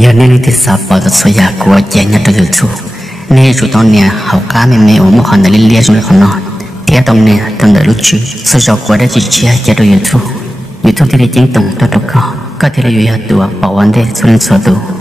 giờ nên thì sao bảo được số nhà của trẻ nhà tôi YouTube nên chủ tao nè học cá mẹ ốm một hoàn là liên liên trong con non theo tông nè tông đợi lúc chú số giàu của đã chỉ chia cho tôi YouTube thì chính tổng tôi đâu có thể là yêu tụi bảo vấn đề số số tụi